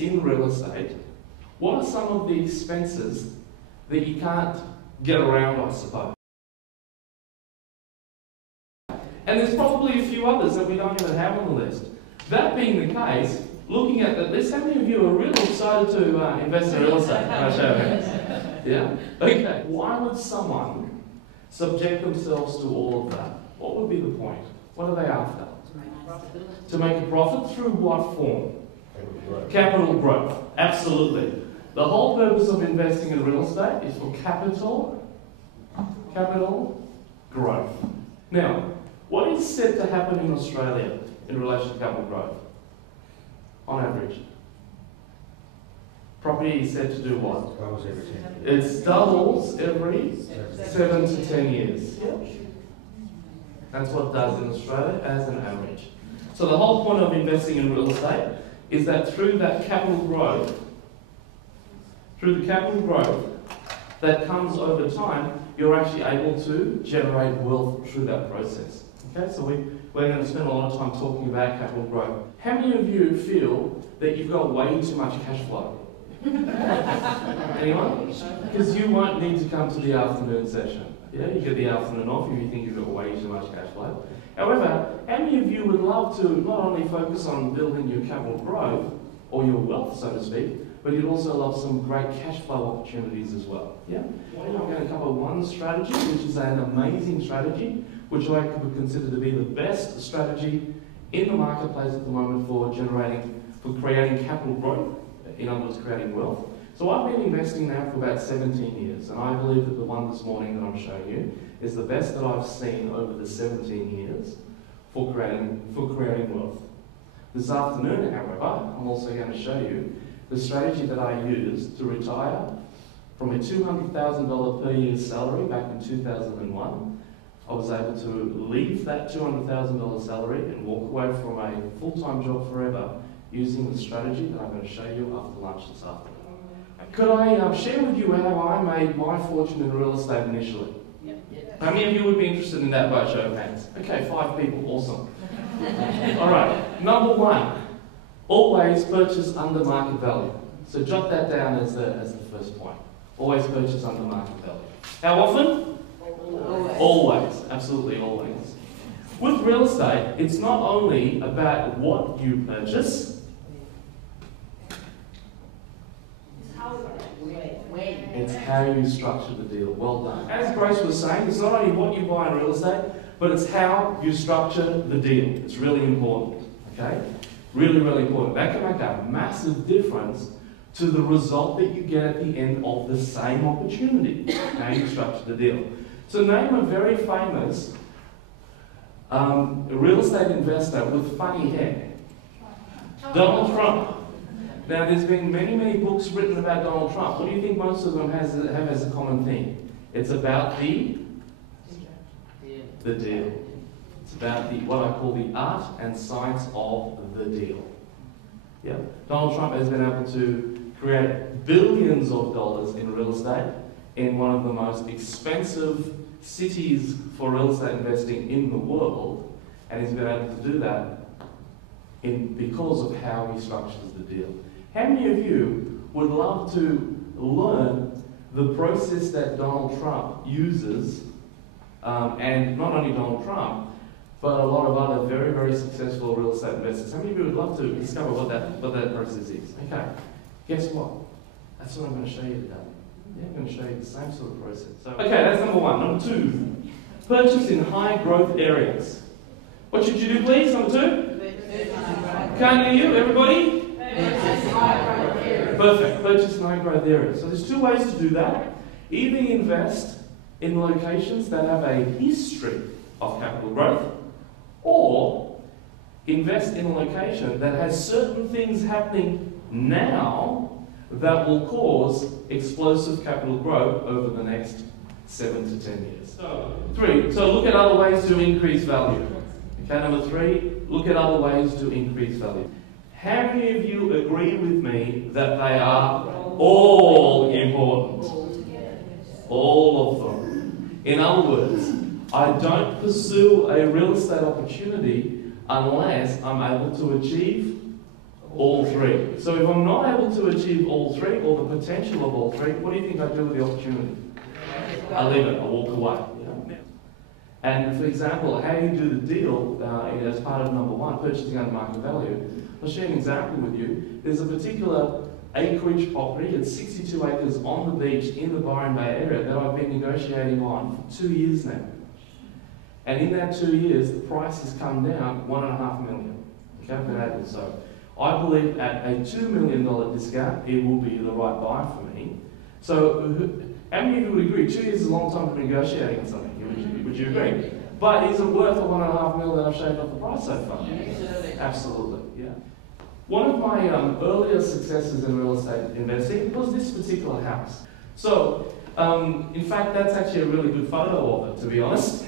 invest in real estate, what are some of the expenses that you can't get around, I suppose? And there's probably a few others that we don't even have on the list. That being the case, looking at that list, how many of you are really excited to invest in real estate? Can I show of hands? Yeah? Okay. Why would someone subject themselves to all of that? What would be the point? What are they after? To make a profit through what form? Capital growth. Absolutely. The whole purpose of investing in real estate is for capital growth. Now, what is said to happen in Australia in relation to capital growth? On average. Property is said to do what? Doubles every 10 years. It doubles every 7 to 10 years. Yeah. That's what it does in Australia as an average. So the whole point of investing in real estate is that through that capital growth, that comes over time, you're actually able to generate wealth through that process. Okay, so we're going to spend a lot of time talking about capital growth. How many of you feel that you've got way too much cash flow? Anyone? Because you won't need to come to the afternoon session. Yeah, you get the afternoon off if you think you've got way too much cash flow. However, how many of you would love to not only focus on building your capital growth, or your wealth, so to speak, but you'd also love some great cash flow opportunities as well? Yeah? I'm going to cover one strategy, which is an amazing strategy, which I would consider to be the best strategy in the marketplace at the moment for creating capital growth, in other words, creating wealth. So I've been investing now for about 17 years, and I believe that the one this morning that I'm showing you is the best that I've seen over the 17 years for creating wealth. This afternoon, however, I'm also going to show you the strategy that I used to retire from a $200,000 per year salary back in 2001. I was able to leave that $200,000 salary and walk away from a full-time job forever using the strategy that I'm going to show you after lunch this afternoon. Could I share with you how I made my fortune in real estate initially? How many of you would be interested in that by show of hands? Okay, 5 people, awesome. All right, number 1, always purchase under market value. So jot that down as the first point. Always purchase under market value. How often? Always, absolutely always. With real estate, it's not only about what you purchase, it's how you structure the deal. Well done. As Grace was saying, it's not only what you buy in real estate, but it's how you structure the deal. It's really important, okay? Really, really important. That can make a massive difference to the result that you get at the end of the same opportunity, how you structure the deal. So name a very famous real estate investor with funny hair. Donald Trump. Now, there's been many, many books written about Donald Trump. What do you think most of them have as a common theme? It's about the deal. It's about what I call the art and science of the deal. Yeah. Donald Trump has been able to create billions of dollars in real estate in one of the most expensive cities for real estate investing in the world, and he's been able to do that because of how he structures the deal. How many of you would love to learn the process that Donald Trump uses, and not only Donald Trump, but a lot of other very, very successful real estate investors? How many of you would love to discover what that process is? Okay, guess what? That's what I'm going to show you today. Yeah, I'm going to show you the same sort of process. So, okay, that's number 1. Number 2, purchase in high growth areas. What should you do, please? Number 2? Can't hear you, everybody? Perfect. Purchase in high growth areas. So there's 2 ways to do that. Either invest in locations that have a history of capital growth, or invest in a location that has certain things happening now that will cause explosive capital growth over the next 7 to 10 years. So, 3, so look at other ways to increase value. Okay, number 3, look at other ways to increase value. How many of you agree with me that they are all important? All of them. In other words, I don't pursue a real estate opportunity unless I'm able to achieve All three. So if I'm not able to achieve all three, or the potential of all three, what do you think I do with the opportunity? I leave it, I walk away. Yeah? And for example, how you do the deal as part of number one, purchasing under market value, I'll share an example with you. There's a particular acreage property, it's 62 acres on the beach in the Byron Bay area that I've been negotiating on for 2 years now. And in that 2 years, the price has come down $1.5 million. Okay, I've been able. So I believe at a $2 million discount, it will be the right buy for me. So how many of you would agree? 2 years is a long time to be negotiating on something. Would you agree? But is it worth the $1.5 million that I've shaved off the price so far? Absolutely, yeah. One of my earlier successes in real estate investing was this particular house. So, in fact, that's actually a really good photo of it, to be honest.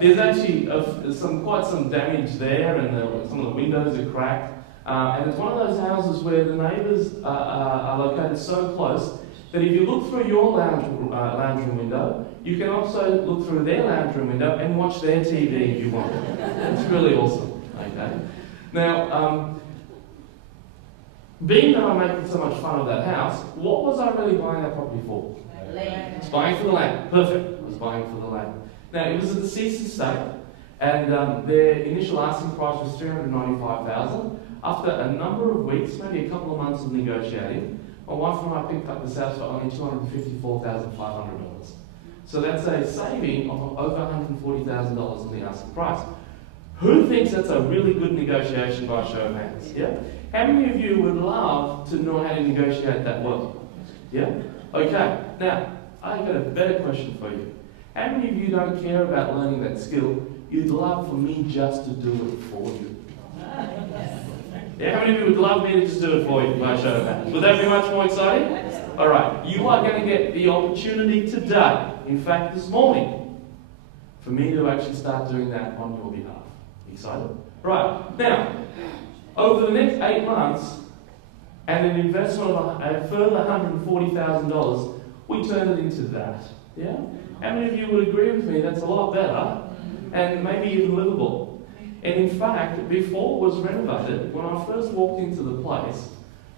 There's actually quite some damage there, and some of the windows are cracked. And it's one of those houses where the neighbours are located so close that if you look through your lounge room window, you can also look through their lounge room window and watch their TV if you want. It's really awesome. Okay. Now, being that I'm making so much fun of that house, what was I really buying that property for? Land. I was buying for the land. Perfect. I was buying for the land. Now, it was a deceased estate, and their initial asking price was $395,000. After a number of weeks, maybe a couple of months of negotiating, my wife and I picked up this house for only $254,500. So that's a saving of over $140,000 on the asking price. Who thinks that's a really good negotiation by show of hands? Yeah? How many of you would love to know how to negotiate that well? Yeah? Okay. Now, I've got a better question for you. How many of you don't care about learning that skill? You'd love for me just to do it for you. Yeah, how many of you would love me to just do it for you by show of hands? Would that be much more exciting? All right. You are going to get the opportunity today, in fact this morning, for me to actually start doing that on your behalf. Excited? Right. Now, over the next 8 months, and an investment of a further $140,000, we turn it into that. Yeah? How many of you would agree with me that's a lot better and maybe even livable? And in fact, before it was renovated, when I first walked into the place,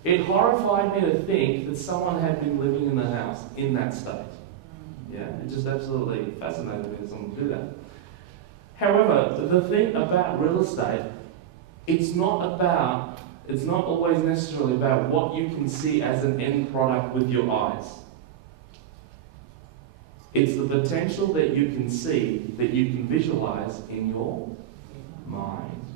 it horrified me to think that someone had been living in the house in that state. Yeah? It just absolutely fascinated me that someone would do that. However, the thing about real estate, it's not always necessarily about what you can see as an end product with your eyes. It's the potential that you can see, that you can visualize in your mind.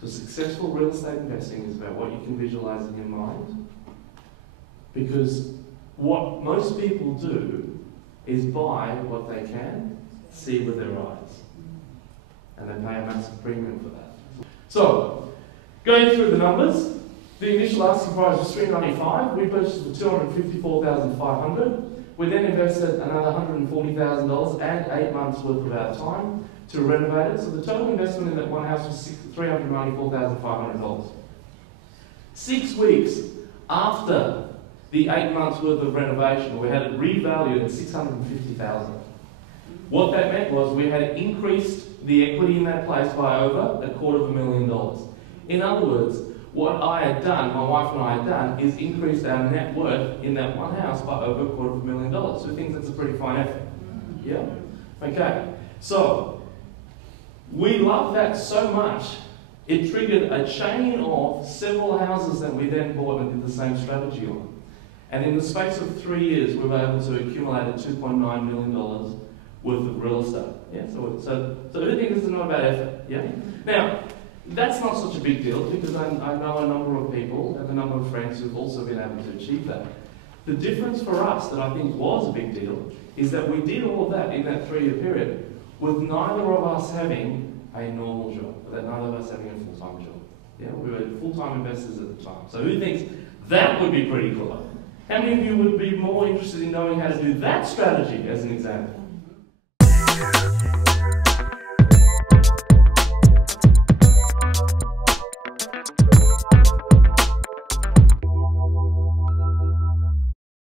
So successful real estate investing is about what you can visualize in your mind. Because what most people do is buy what they can see with their eyes. And they pay a massive premium for that. So, going through the numbers, the initial asking price was $395. We purchased it for $254,500. We then invested another $140,000 and 8 months worth of our time to renovate it. So the total investment in that one house was $394,500. 6 weeks after the 8 months worth of renovation, we had it revalued at $650,000. What that meant was we had increased the equity in that place by over $250,000. In other words, what I had done, my wife and I had done, is increased our net worth in that one house by over $250,000. So we think that's a pretty fine effort. Yeah? Okay. So, we love that so much, it triggered a chain of several houses that we then bought and did the same strategy on. And in the space of 3 years, we were able to accumulate $2.9 million worth of real estate. Yeah? So everything is not about effort. Yeah? Now, that's not such a big deal because I know a number of people, have a number of friends who've also been able to achieve that. The difference for us that I think was a big deal is that we did all of that in that 3-year period with neither of us having a normal job, with neither of us having a full-time job. Yeah, we were full-time investors at the time. So who thinks that would be pretty cool? How many of you would be more interested in knowing how to do that strategy as an example?